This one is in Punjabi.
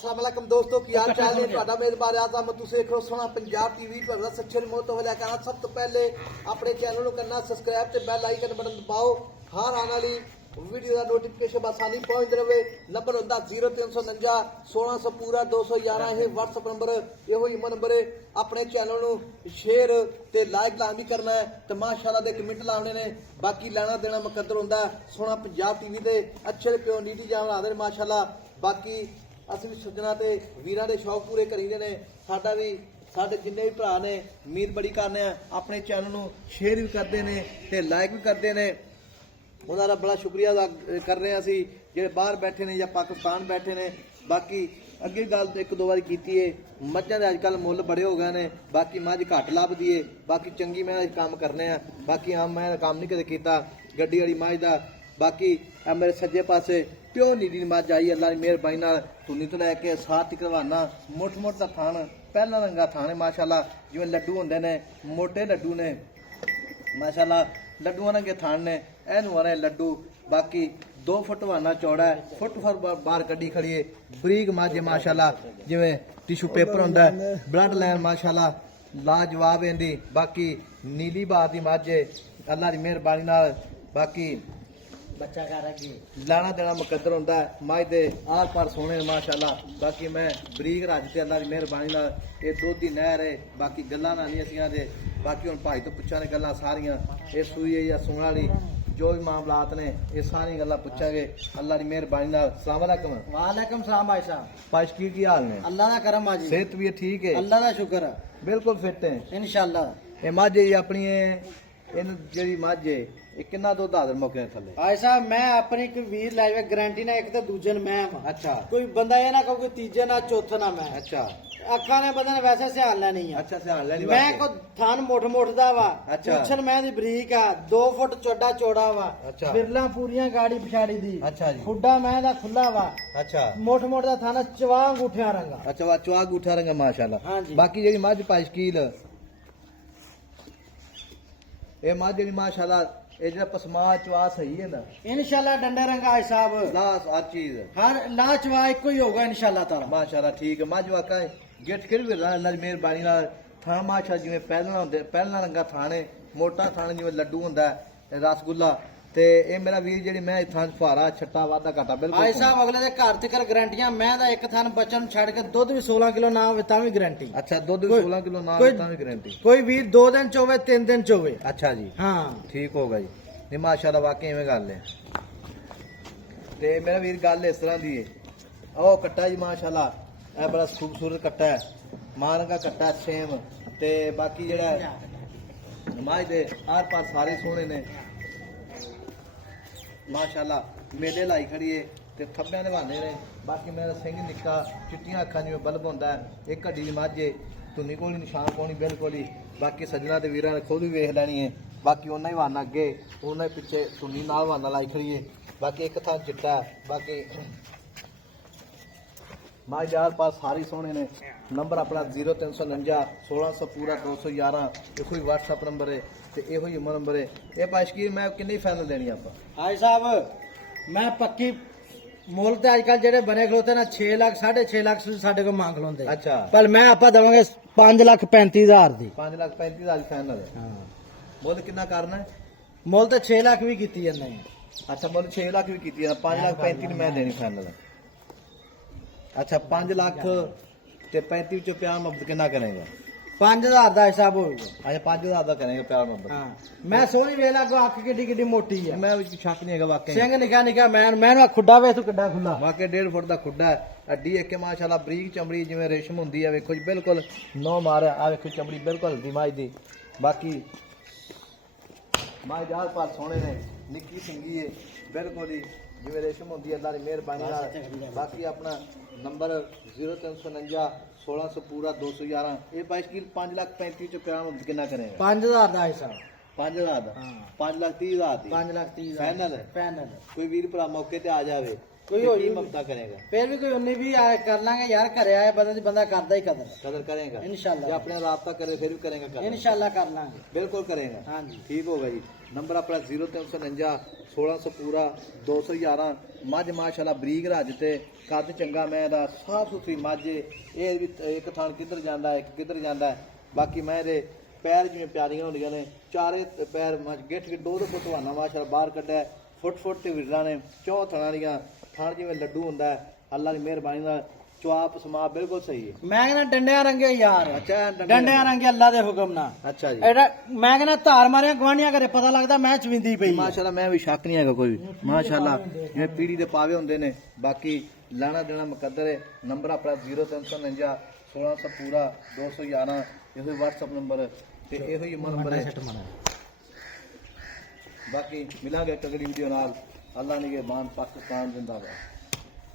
अस्सलामुअलैकुम दोस्तों की हाल चाल है ਤੁਹਾਡਾ ਮੇਜ਼ਬਾਨ ਆਜ਼ਮ ਤੁਸੀਂ ਦੇਖ ਰਹੇ ਹੋ ਸੋਹਣਾ ਪੰਜਾਬ ਟੀਵੀ ਭਗਤ ਸੱਚੇ ਰਿਮੋਟ ਤੋਂ ਲੈ ਕੇ ਸਭ ਤੋਂ ਪਹਿਲੇ ਆਪਣੇ ਚੈਨਲ ਨੂੰ ਕਰਨਾ ਸਬਸਕ੍ਰਾਈਬ ਤੇ ਬੈਲ ਆਈਕਨ ਬਟਨ ਦਬਾਓ ਹਰ ਆਉਣ ਵਾਲੀ ਵੀਡੀਓ ਦਾ ਨੋਟੀਫਿਕੇਸ਼ਨ ਆਸਾਨੀ ਪਹੁੰਚਦੇ ਰਹੇ ਨੰਬਰ ਹੁੰਦਾ 0349 1600 ਪੂਰਾ 211 ਇਹ WhatsApp ਨੰਬਰ ਇਹੋ ਹੀ ਨੰਬਰ ਹੈ ਆਪਣੇ ਚੈਨਲ ਨੂੰ ਸ਼ੇਅਰ ਤੇ ਲਾਈਕ ਲਾਜ਼ਮੀ ਕਰਨਾ ਹੈ ਤੇ ਮਾਸ਼ਾਅੱਲਾ ਦੇ ਕਮੈਂਟ ਲਾਉਣੇ ਨੇ ਬਾਕੀ ਲੈਣਾ ਦੇਣਾ ਮੁਕੱਦਰ ਹੁੰਦਾ ਸੋਹਣਾ ਪੰਜਾਬ ਟੀਵੀ ਦੇ ਅੱਛੇ ਪਿਓ ਨੀਤੀ ਜਾਵਣ ਆਦਰ ਮਾਸ਼ਾਅੱਲਾ ਬਾਕੀ ਅਸੀਂ ਵੀ ਸੱਜਣਾ ਤੇ ਵੀਰਾਂ ਦੇ ਸ਼ੌਕ ਪੂਰੇ ਕਰੀਦੇ ਨੇ ਸਾਡਾ ਵੀ ਸਾਡੇ ਜਿੰਨੇ ਵੀ ਭਰਾ ਨੇ ਉਮੀਦ ਬੜੀ ਕਰਨੇ ਆ ਆਪਣੇ ਚੈਨਲ ਨੂੰ ਸ਼ੇਅਰ ਵੀ ਕਰਦੇ ਨੇ ਤੇ ਲਾਈਕ ਵੀ ਕਰਦੇ ਨੇ ਉਹਨਾਂ ਦਾ ਬੜਾ ਸ਼ੁਕਰੀਆ ਅਦਾ ਕਰ ਰਹੇ ਹਾਂ ਅਸੀਂ ਜਿਹੜੇ ਬਾਹਰ ਬੈਠੇ ਨੇ ਜਾਂ ਪਾਕਿਸਤਾਨ ਬੈਠੇ ਨੇ ਬਾਕੀ ਅੱਗੇ ਗੱਲ ਇੱਕ ਦੋ ਵਾਰੀ ਕੀਤੀ ਏ ਮੱਝਾਂ ਦੇ ਅੱਜ ਕੱਲ ਮੁੱਲ ਬੜੇ ਹੋ ਗਏ ਨੇ ਬਾਕੀ ਮੱਝ ਘੱਟ ਲੱਭਦੀ ਏ ਬਾਕੀ ਚੰਗੀ ਮੈਂ ਕੰਮ ਕਰਨੇ ਆ ਬਾਕੀ ਆਮ ਮੈਂ ਕੰਮ ਨਹੀਂ ਕਦੇ ਕੀਤਾ ਗੱਡੀ ਵਾਲੀ ਮੱਝ ਦਾ ਬਾਕੀ ਆ ਮੇਰੇ ਸੱਜੇ ਪਾਸੇ ਪਿਓ ਨੀਲੀ ਮੱਝ ਆਈ ਅੱਲਾ ਦੀ ਮਿਹਰਬਾਨੀ ਨਾਲ ਧੁੰਨੀ ਤੋਂ ਲੈ ਕੇ ਸਾਹ ਤੱਕ ਰਵਾਨਾ ਮੋਟ ਮੋਟ ਦਾ ਥਾਣ ਪਹਿਲਾ ਰੰਗਾ ਥਾਣੇ ਮਾਸ਼ਾਅੱਲਾ ਜਿਵੇਂ ਲੱਡੂ ਹੁੰਦੇ ਨੇ ਮੋਟੇ ਲੱਡੂ ਨੇ ਮਾਸ਼ਾਅੱਲਾ ਲੱਡੂਆਂ ਰੰਗੇ ਥਾਣ ਨੇ ਇਹਨੂੰ ਆ ਰਹੇ ਲੱਡੂ ਬਾਕੀ 2 ਫੁੱਟ ਵਾਨਾ ਚੌੜਾ ਹੈ ਫੁੱਟ ਬਾਹਰ ਕੱਢੀ ਖੜੀਏ ਬਰੀਕ ਮਾਝੇ ਮਾਸ਼ਾਅੱਲਾ ਜਿਵੇਂ ਟਿਸ਼ੂ ਪੇਪਰ ਹੁੰਦਾ ਬਲੱਡ ਲਾਈਨ ਮਾਸ਼ਾਅੱਲਾ ਲਾਜਵਾਬ ਇਹਦੀ ਬਾਕੀ ਨੀਲੀ ਬਾਰ ਦੀ ਮਾਝੇ ਅੱਲਾ ਦੀ ਮਿਹਰਬਾਨੀ ਨਾਲ ਬਾਕੀ ਬੱਚਾ ਕਰ ਰਹੀ ਲਾਣਾ ਦੇਣਾ ਮੁਕੱਦਰ ਹੁੰਦਾ ਮਾਝ ਦੇ ਆਰ ਪਾਰ ਸੋਹਣੇ ਮਾਸ਼ਾਅੱਲਾ ਬਾਕੀ ਮੈਂ ਬਰੀਕ ਰਾਜ ਤੇ ਅੱਲਾ ਦੀ ਮਿਹਰਬਾਨੀ ਨਾਲ ਇਹ ਦੁੱਧ ਦੀ ਨਹਿਰ ਹੈ ਬਾਕੀ ਗੱਲਾਂ ਨਾਲ ਨਹੀਂ ਅਸੀਂ ਦੇ ਬਾਕੀ ਹੁਣ ਭਾਈ ਤੋਂ ਪੁੱਛਾਂਗੇ ਗੱਲਾਂ ਸਾਰੀਆਂ ਇਹ ਸੂਈ ਹੈ ਜਾਂ ਸੂਣ ਵਾਲੀ ਜੋ ਵੀ ਮਾਮਲਾਤ ਨੇ ਇਹ ਸਾਰੀਆਂ ਗੱਲਾਂ ਪੁੱਛਾਂਗੇ ਅੱਲਾ ਦੀ ਮਿਹਰਬਾਨੀ ਨਾਲ अस्सलाम वालेकुम वालेकुम सलाम भाई साहब पाशकीर की हाल ने अल्लाह का करम आज सेहत भी ठीक है अल्लाह का शुक्र है बिल्कुल फिट है इंशाल्लाह ਇਹ ਮੱਝ ਜੀ ਆਪਣੀ ਇਹਨੂੰ ਜਿਹੜੀ ਮੱਝ ਹੈ ਇਹ ਕਿੰਨਾ ਦੁੱਧ ਹਾਜ਼ਰ ਮੌਕੇ ਥੱਲੇ भाई साहब मैं अपनी एक वीर लाई हुई गारंटी ना एक तो दूजे ने मैं हाँ। अच्छा कोई बंदा ये ना कहो कोई तीजे ना चौथे ना मैं अच्छा अखा ने बंदा ने वैसे सियालना नहीं है अच्छा सियाल लेनी मैं को थान मोट दा वा अच्छा। पुछन मैं दी बरीक आ 2 फुट चौड़ा चौड़ा वा अच्छा। बिरला पूरियां गाड़ी पिछाड़ी दी अच्छा जी खुड्डा मैं दा खुला वा अच्छा मोट दा थाना चवा अंगूठियां रंगा अच्छा वा चुआ गुठा रंगा माशाल्लाह हाँ जी। बाकी ਜਿਹੜੀ ਮੱਝ ਪਾਸ਼ਕੀਲ ਇਹ ਮੱਝ ਜਿਹੜੀ ਮਾਸ਼ਾਅੱਲਾ ਇਹ ਜਿਹੜਾ ਪਸਮਾ ਚੁਆ ਸਹੀ ਹੈ ਨਾ इंशाल्लाह डंडे रंगा भाई साहब ਲਾਸ ਹਰ ਚੀਜ਼ हर ला चवा एक ही होगा इंशाल्लाह ताला ਮਾਸ਼ਾਅੱਲਾ ਠੀਕ ਹੈ ਮੱਝ ਵਾਕਾ ਗਿੱਟ ਕਿਰ ਵੀ ਅੱਲਾ ਦੀ ਮਿਹਰਬਾਨੀ ਨਾਲ ਥਾਂ ਮਾਸ਼ਾ ਜਿਵੇਂ ਪਹਿਲਾਂ ਹੁੰਦੇ ਪਹਿਲਾਂ ਰੰਗਾ ਥਾਣੇ ਮੋਟਾ ਥਾਣੇ ਜਿਵੇਂ ਲੱਡੂ ਹੁੰਦਾ ਰਸਗੁੱਲਾ ਤੇ ਇਹ ਮੇਰਾ ਵੀਰ ਜਿਹੜੀ ਮੈਂ ਥਾਂ ਫੁਹਾਰਾ ਛੱਟਾ ਵਾਧਾ ਘਾਟਾ भाई ਬਿਲਕੁਲ साहब अगले दे घर तक गारंटियां मैं दा एक थान बचन छड़ के दुध भी 16 किलो ना होवे तां भी गारंटी ਅੱਛਾ ਦੁੱਧ ਕੋਈ- 16 ਕਿਲੋ ਨਾਲ ਕੋਈ- ਤਾਂ ਵੀ ਗਾਰੰਟੀ कोई भी 2 दिन च होवे 3 दिन च होवे ਅੱਛਾ ਜੀ हां ਠੀਕ ਹੋਗਾ ਜੀ ਨਹੀਂ ਮਾਸ਼ਾਅੱਲਾ ਵਾਕਈ ਐਵੇਂ ਗੱਲ ਹੈ ਤੇ ਮੇਰਾ ਵੀਰ ਗੱਲ ਇਸ ਤਰ੍ਹਾਂ ਦੀ ਹੈ ਉਹ ਕੱਟਾ ਜੀ ਮਾਸ਼ਾਅੱਲਾ ਇਹ ਬੜਾ ਖੂਬਸੂਰਤ ਕੱਟਾ ਹੈ ਮਾਂ ਰੰਗਾ ਕੱਟਾ ਸੇਮ ਤੇ ਬਾਕੀ ਜਿਹੜਾ ਮਾਝ ਦੇ ਆਰ ਪਾਰ ਸਾਰੇ ਸੋਹਣੇ ਨੇ ਮਾਸ਼ਾਅੱਲਾ ਮੇਲੇ ਲਾਈ ਖੜੀ ਏ ਤੇ ਥੱਬਿਆਂ ਦੇ ਬਹਾਨੇ ਨੇ ਬਾਕੀ ਮੇਰਾ ਸਿੰਘ ਨਿੱਕਾ ਚਿੱਟੀਆਂ ਅੱਖਾਂ ਜਿਵੇਂ ਬਲਬ ਹੁੰਦਾ ਇੱਕ ਹੱਡੀ ਦੀ ਮੱਝ ਏ ਧੁੰਨੀ ਕੋਲ ਨਿਸ਼ਾਨ ਕੋਣੀ ਬਿਲਕੁਲ ਹੀ ਬਾਕੀ ਸੱਜਣਾ ਤੇ ਵੀਰਾਂ ਨੇ ਖੁਦ ਵੀ ਵੇਖ ਲੈਣੀ ਏ ਬਾਕੀ ਉਹਨਾਂ ਹੀ ਵਾਨਾ ਅੱਗੇ ਉਹਨਾਂ ਹੀ ਪਿੱਛੇ ਧੁੰਨੀ ਨਾਲ ਵਾਨਾ ਲਾਈ ਖੜੀ ਏ ਬਾਕੀ ਇੱਕ ਥਾਂ ਚਿੱਟਾ ਬਾਕੀ ਮਾਝ ਯਾਰ ਪਾਸ ਸਾਰੇ ਸੋਹਣੇ ਨੇ ਨੰਬਰ ਆਪਣਾ 0349 1600 ਪੂਰਾ 211 ਇਹੋ ਹੀ WhatsApp ਨੰਬਰ ਹੈ ਤੇ ਇਹੋ ਹੀ ਨੰਬਰ ਹੈ ਇਹ ਪਾਸ਼ਕੀਰ ਮੈਂ ਕਿੰਨੀ ਫਾਈਨਲ ਦੇਣੀ ਆਪਾਂ भाई साहब मैं पक्की मोल ते आजकल जेडे बने खलोते ना 6 लाख 6.5 लाख साडे को मांग लोंदे अच्छा पर मैं आपा दवांगे 5,35,000 दी 5,35,000 ਫਾਈਨਲ ਹੈ हां ਮੁੱਲ ਕਿੰਨਾ ਕਰਨਾ ਹੈ मोल ते 6 लाख भी कीती जंदे ਅੱਛਾ ਮੁੱਲ 6 ਲੱਖ ਵੀ ਕੀਤੀ ਹੈ 5,35,000 ਮੈਂ ਦੇਣੀ ਫਾਈਨਲ ਅੱਛਾ 5 ਲੱਖ ਤੇ 35 ਚੋਂ ਪਿਆਰ ਮੁਹੱਬਤ ਕਿੰਨਾ ਕਰੇਗਾ 5,000 ਦਾ हिसाब होगा ਅੱਛਾ 5,000 ਦਾ ਕਰੇਗਾ ਪਿਆਰ ਮੁਹੱਬਤ हां मैं सोनी वेला को आंख किड्डी किड्डी मोटी है ਮੈਂ ਵਿੱਚ ਸ਼ੱਕ ਨਹੀਂ ਹੈਗਾ ਵਾਕਈ सिंह निका निका मैं खुड्डा वे तू किड्डा खुला ਵਾਕਈ 1.5 ਫੁੱਟ ਦਾ ਖੁੱਡਾ ਹੈ ਅੱਡੀ ਇੱਕ ਮਾਸ਼ਾਅੱਲਾ ਬਰੀਕ ਚਮੜੀ ਜਿਵੇਂ ਰੇਸ਼ਮ ਹੁੰਦੀ ਹੈ ਵੇਖੋ ਜੀ ਬਿਲਕੁਲ ਨੋ ਮਾਰ ਆ ਵੇਖੋ ਚਮੜੀ ਬਿਲਕੁਲ ਹਲਦੀ ਮਾਝ ਦੀ ਬਾਕੀ ਮਾਝ ਜਾਲ ਪਰ ਸੋਹਣੇ ਨੇ ਨਿੱਕੀ ਸਿੰਗੀ ਹੈ ਬਿਲਕੁਲ ਹੀ ਜਿਵੇਂ ਰੇਸ਼ਮ ਹੁੰਦੀ ਹੈ ਅੱਲਾ ਦੀ ਮਿਹਰਬਾਨੀ ਨਾਲ ਬਾਕੀ ਆਪਣਾ ਨੰਬਰ 0349 1600 ਪੂਰਾ 211 ਇਹ ਬਾਈਸ਼ਕੀਲ 5,35,000 ਚ ਪਿਆਰ ਮੁਹੱਬਤ ਕਿੰਨਾ ਕਰੇਗਾ 5,000 ਦਾ हिसाब 5,000 ਦਾ ਹਾਂ 5,30,000 ਦੀ 5,30,000 फाइनल है? फाइनल ਕੋਈ ਵੀਰ ਭਰਾ ਮੌਕੇ ਤੇ ਆ ਜਾਵੇ ਕੋਈ ਤੇ ਹੋਈ ਕੀ ਮਮਤਾ ਕਰੇਗਾ फिर भी कोई उन्नी भी कर लांगे यार घरे आए बंदा करदा ही कदर कदर करेगा इंशाल्लाह। ਜੇ ਆਪਣੇ ਰਾਬਤਾ करे फिर भी करेगा कदर इंशाल्लाह कर लांगे बिल्कुल करेगा हाँ जी ठीक होगा जी ਨੰਬਰ ਆਪਣਾ 0349 1600 ਪੂਰਾ 211 ਮੱਝ ਮਾਸ਼ਾਅੱਲਾ ਬਰੀਕ ਰੱਜ ਤੇ ਕੱਦ ਚੰਗਾ ਮੈਂ ਦਾ ਸਾਫ ਸੁਥਰੀ ਮੱਝ ਇਹ ਵੀ ਇੱਕ ਥਾਂ ਕਿੱਧਰ ਜਾਂਦਾ ਇੱਕ ਕਿੱਧਰ ਜਾਂਦਾ ਬਾਕੀ ਮੈਂ ਇਹਦੇ ਪੈਰ ਜਿਵੇਂ ਪਿਆਰੀਆਂ ਹੁੰਦੀਆਂ ਨੇ ਚਾਰੇ ਪੈਰ ਮੱਝ ਗਿੱਠ ਕੇ ਦੋ ਫੁੱਟ ਹਵਾਨਾ ਮਾਸ਼ਾਅੱਲਾ ਬਾਹਰ ਕੱਢਿਆ ਫੁੱਟ ਤੇ ਵਿਰਲਾ ਨੇ ਚੌ ਥਣਾਂ ਦੀਆਂ ਥਣ ਜਿਵੇਂ ਲੱਡੂ ਹੁੰਦਾ ਅੱਲਾ ਦੀ ਮਿਹਰਬਾਨੀ ਨਾਲ ਚੁਆਪ ਸਮਾ ਬਿਲਕੁਲ ਸਹੀ ਹੈ ਮੈਂ ਕਹਿੰਦਾ ਡੰਡਿਆਂ ਰੰਗੇ ਯਾਰ ਅੱਛਾ ਡੰਡਿਆਂ ਰੰਗੇ ਅੱਲਾ ਦੇ ਹੁਕਮ ਨਾਲ ਅੱਛਾ ਜੀ ਇਹਦਾ ਮੈਂ ਕਹਿੰਦਾ ਧਾਰ ਮਾਰਿਆ ਗਵਾਂਢੀਆਂ ਘਰੇ ਪਤਾ ਲੱਗਦਾ ਮੈਂ ਚਵਿੰਦੀ ਪਈ ਆ। ਮਾਸ਼ਾਅੱਲਾ ਮੈਂ ਵੀ ਸ਼ੱਕ ਨਹੀਂ ਹੈਗਾ ਕੋਈ ਵੀ ਮਾਸ਼ਾਅੱਲਾ ਜਿਵੇਂ ਪੀੜੀ ਦੇ ਪਾਵੇ ਹੁੰਦੇ ਨੇ ਬਾਕੀ ਲੈਣਾ ਦੇਣਾ ਮੁਕੱਦਰ ਹੈ ਨੰਬਰ ਆਪਣਾ 0349 1600 ਪੂਰਾ 211 ਇਹੋ WhatsApp ਨੰਬਰ ਤੇ ਇਹੋ ਹੀ ਨੰਬਰ ਹੈ ਬਾਕੀ ਮਿਲਾਂਗੇ ਇੱਕ ਅਗਲੀ ਵੀਡੀਓ ਨਾਲ ਅੱਲਾ ਨੇ ਇਹ ਮਾਨ ਪਾਕਿਸਤਾਨ ਜਿੰਦਾਬਾਦ